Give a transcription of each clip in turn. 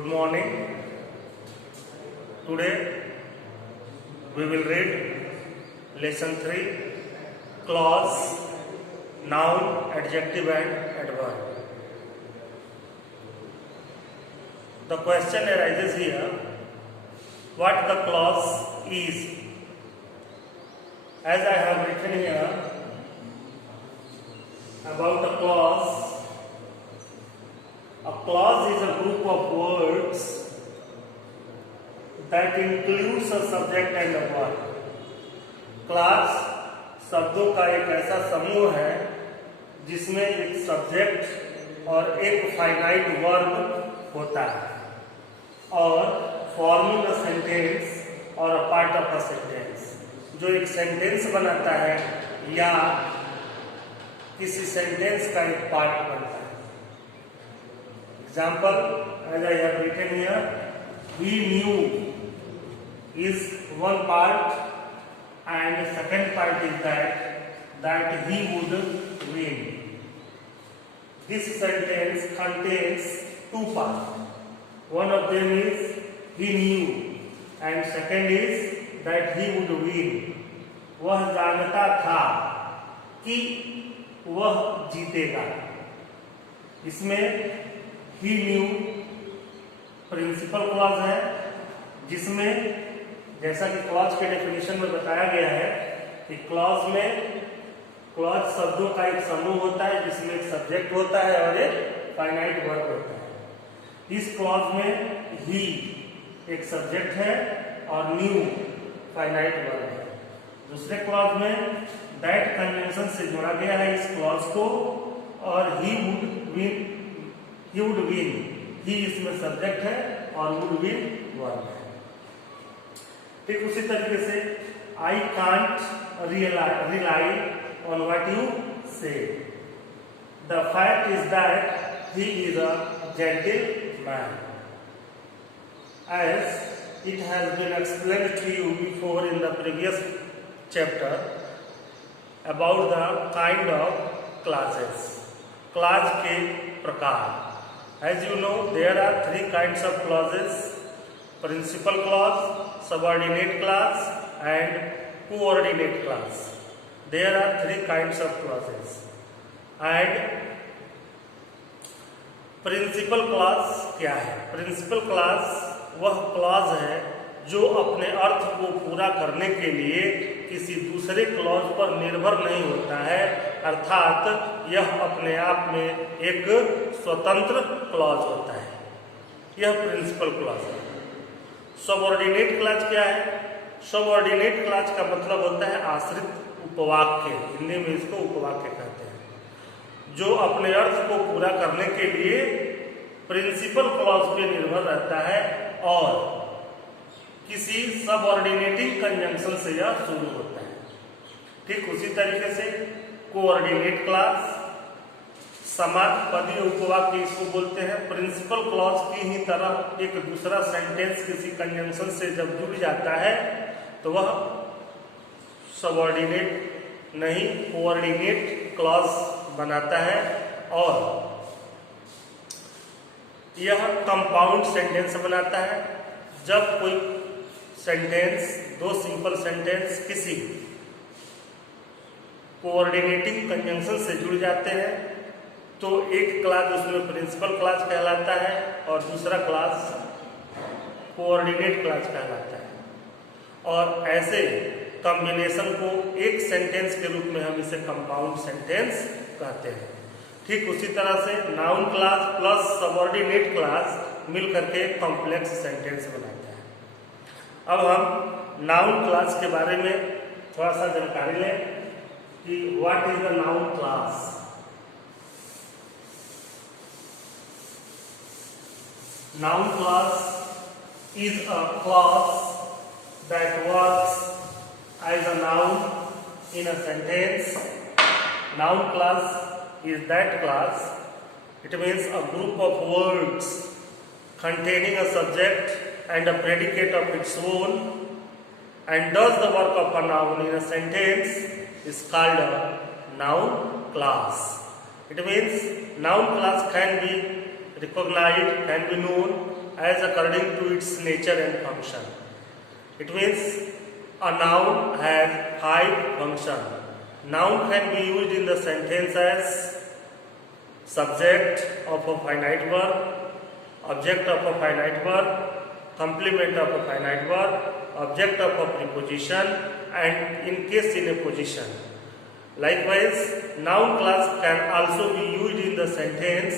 Good morning. Today we will read lesson 3, clause, noun, adjective and adverb. The question arises here, what the clause is. As I have written here about a clause is a group of words that includes a subject and a verb. Class शब्दों का एक ऐसा समूह है जिसमें एक सब्जेक्ट और एक फाइनाइट वर्ब होता है और फॉर्मिंग अ सेंटेंस और a part of a sentence, जो एक सेंटेंस बनाता है या किसी सेंटेंस का एक पार्ट बनता है. Example, as I have written here, we knew is one part and the second part is that he would win. This sentence contains two parts. One of them is he knew and second is that he would win. वह जानता था कि वह जीतेगा. इसमें he knew principal clause है जिसमें जैसा कि क्लॉज के डेफिनेशन में बताया गया है कि क्लॉज शब्दों का एक समूह होता है जिसमें एक सब्जेक्ट होता है और एक फाइनाइट वर्ब होता है. इस क्लॉज में ही एक सब्जेक्ट है और न्यू फाइनाइट वर्ब है. दूसरे क्लॉज में दैट कन्वेंशन से जोड़ा गया है इस क्लॉज को और ही वुड विन. ही इसमें सब्जेक्ट है और वुड विन वर्ब है. ठीक उसी तरीके से I can't rely on what you say. The fact is that he is a gentleman. As it has been explained to you before in the previous chapter about the kind of clauses. Class के प्रकार. As you know, there are three kinds of clauses: principal clause, subordinate clause, and coordinate clause. There are three kinds of clauses. And principal clause क्या है? Principal clause वह clause है जो अपने अर्थ को पूरा करने के लिए किसी दूसरे क्लॉज पर निर्भर नहीं होता है, अर्थात यह अपने आप में एक स्वतंत्र क्लॉज होता है. यह प्रिंसिपल क्लॉज है. सबऑर्डिनेट क्लॉज क्या है? सबऑर्डिनेट क्लॉज का मतलब होता है आश्रित उपवाक्य. हिंदी में इसको उपवाक्य कहते हैं, जो अपने अर्थ को पूरा करने के लिए प्रिंसिपल क्लॉज पे निर्भर रहता है और किसी सबऑर्डिनेटिंग कंजंक्शन से यह शुरू होता है. ठीक उसी तरीके से कोऑर्डिनेट क्लॉज, समापदी उपवाक्य इसको बोलते हैं. प्रिंसिपल क्लॉज की ही तरह एक दूसरा सेंटेंस किसी कंजंक्शन से जब जुड़ जाता है तो वह सबऑर्डिनेट नहीं कोऑर्डिनेट क्लॉज बनाता है और यह कंपाउंड सेंटेंस बनाता है. जब कोई सेंटेंस, दो सिंपल सेंटेंस किसी कोऑर्डिनेटिंग कंजंक्शन से जुड़ जाते हैं तो एक क्लास उसमें प्रिंसिपल क्लास कहलाता है और दूसरा क्लास कोऑर्डिनेट क्लास कहलाता है. और ऐसे कॉम्बिनेशन को एक सेंटेंस के रूप में हम इसे कंपाउंड सेंटेंस कहते हैं. ठीक उसी तरह से noun class plus subordinate class मिलकर के कॉम्प्लेक्स सेंटेंस बनाते हैं. अब हम नाउन क्लास के बारे में थोड़ा सा जानकारी लें कि what is the noun class. Noun class is a class that works as a noun in a sentence. Noun class is that class, it means a group of words containing a subject and a predicate of its own and does the work of a noun in a sentence is called a noun class. It means noun class can be recognized, can be known as according to its nature and function. It means a noun has 5 functions. Noun can be used in the sentence as subject of a finite verb, object of a finite verb, complement of a finite verb, object of a preposition, and in case in a position. Likewise, noun class can also be used in the sentence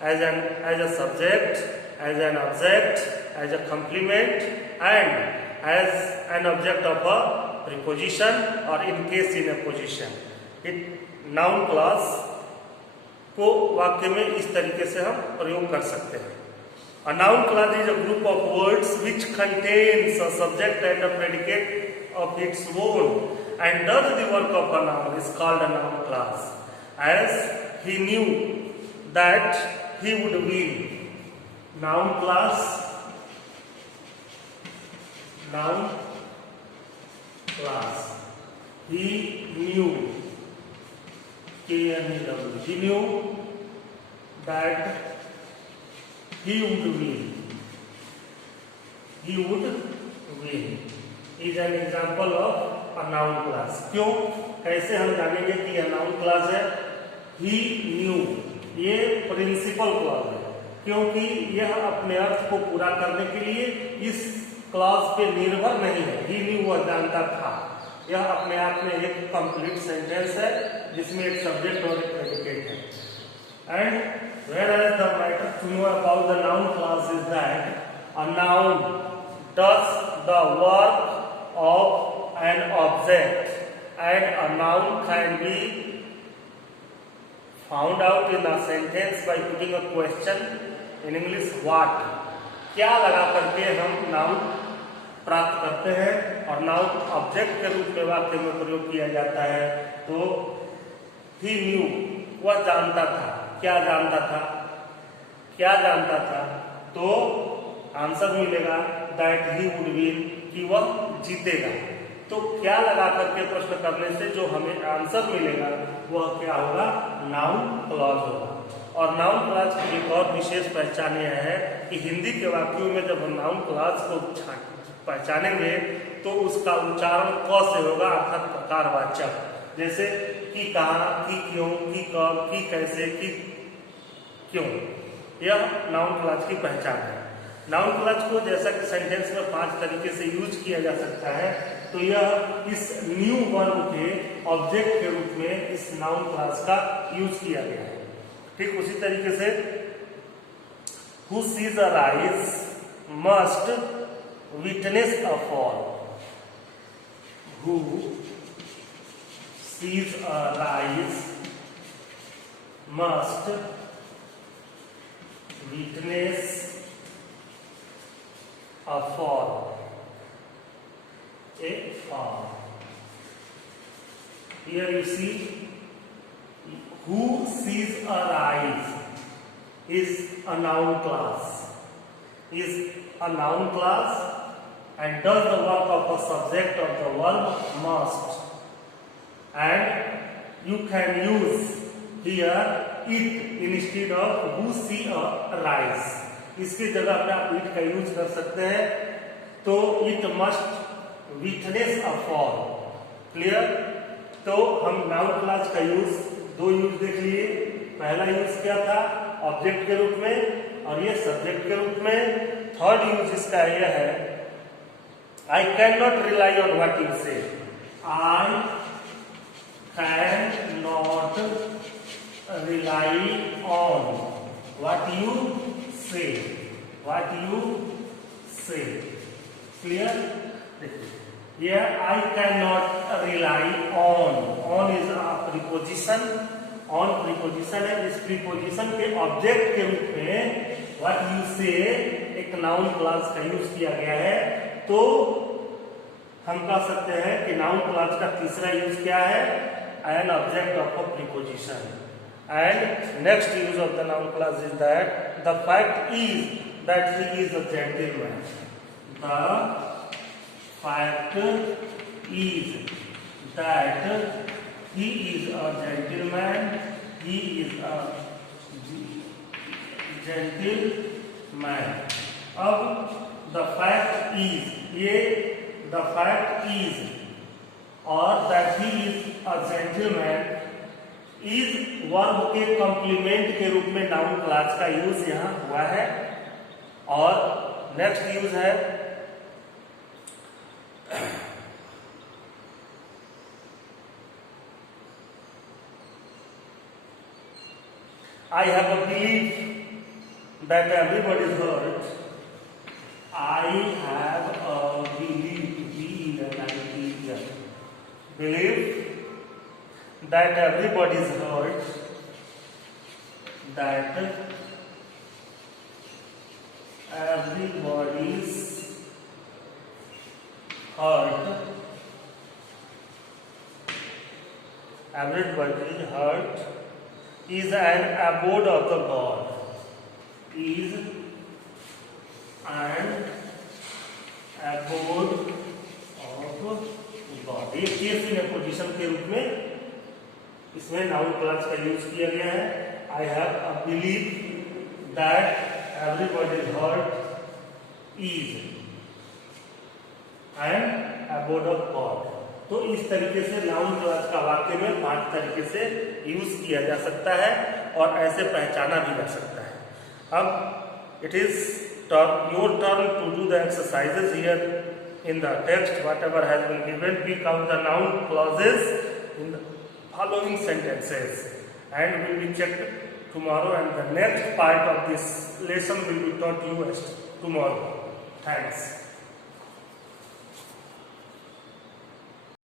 as a subject, as an object, as a complement, and as an object of a preposition or in case in a position. Noun class को वाक्य में इस तरीके से हम प्रयोग कर सकते हैं. A noun class is a group of words which contains a subject and a predicate of its own and does the work of a noun is called a noun class. As he knew that he would win. Noun class. He knew. K-N-E-W. He knew that he would win. He would win is an example of a noun class. क्यों? कैसे हम जानेंगे कि यह noun class है? He knew ये principal clause है, क्योंकि यह अपने अर्थ को पूरा करने के लिए इस क्लॉज पे निर्भर नहीं है. He knew वह जानता था. यह अपने आप में एक कंप्लीट सेंटेंस है जिसमें एक सब्जेक्ट और एक प्रेडिकेट है. And whereas the matter to know about the noun class is that a noun does the work of an object and a noun can be found out in a sentence by putting a question in English what. क्या लगा करके हम नाउन प्राप्त करते हैं और noun object के रूप में वाक्य में प्रयोग किया जाता है. तो he knew वह जानता था. क्या जानता था? तो आंसर मिलेगा that he would win कि वह जीतेगा. तो क्या लगा करके प्रश्न करने से जो हमें आंसर मिलेगा वह क्या होगा? नाउन क्लॉज होगा. और नाउन क्लॉज की एक और विशेष पहचान यह है कि हिंदी के वाक्यों में जब हम नाउन क्लॉज को पहचानेंगे तो उसका उच्चारण क से होगा, अर्थात प्रकारवाचक. जैसे कि कहाँ, कि क्यों, कि कब, कि कैसे, कि क्यों. यह नाउन क्लॉज की पहचान है. नाउन क्लॉज को जैसा कि सेंटेंस में 5 तरीके से यूज किया जा सकता है, तो यह इस न्यू वर्ब के ऑब्जेक्ट के रूप में इस नाउन क्लॉज का यूज किया गया है. ठीक उसी तरीके से who sees a rise must witness a fall. Who sees a rise must witness a fall. A fall. Here you see, who sees a rise is a noun class. And does the work of a subject of the verb must. And you can use here it instead of who see a rise. इसकी जगह पे आप it का यूज कर सकते हैं. तो it must witness a fall. Clear? तो हम नाउन क्लॉज का यूज 2 यूज देख लिए. पहला यूज क्या था? ऑब्जेक्ट के रूप में, और ये सब्जेक्ट के रूप में. थर्ड यूज इसका यह है, I cannot rely on what you say. I cannot rely on what you say. Clear? Here I cannot rely on. On is a preposition. On preposition है. इस preposition के ऑब्जेक्ट के रूप में what you say एक नाउन क्लॉज का यूज किया गया है. तो हम कह सकते हैं कि नाउन क्लॉज का तीसरा यूज क्या है? An object of a preposition. And next use of the noun clause is that the fact is that he is a gentleman. The fact is that he is a gentleman. He is a gentleman. अब the fact is, ये the fact is और that he is a gentleman is verb के कॉम्प्लीमेंट के रूप में noun class का यूज यहाँ हुआ है। और नेक्स्ट यूज है I have a belief that everybody is hurt. I have a belief, B-E-L-I-E-F, belief that everybody is hurt, that everybody's hurt, everybody hurt is an abode of the God, is an abode of God। ये case in position के रूप में इसमें noun class का यूज किया गया है। I have a believe that everybody heart is an abode of God। तो इस तरीके से नाउन क्लास का वाक्य में 5 तरीके से यूज किया जा सकता है और ऐसे पहचाना भी जा सकता है। अब it is your turn to do the exercises here in the text whatever has been given. We count the noun clauses in the following sentences and will be checked tomorrow, and the next part of this lesson will be taught you tomorrow. Thanks.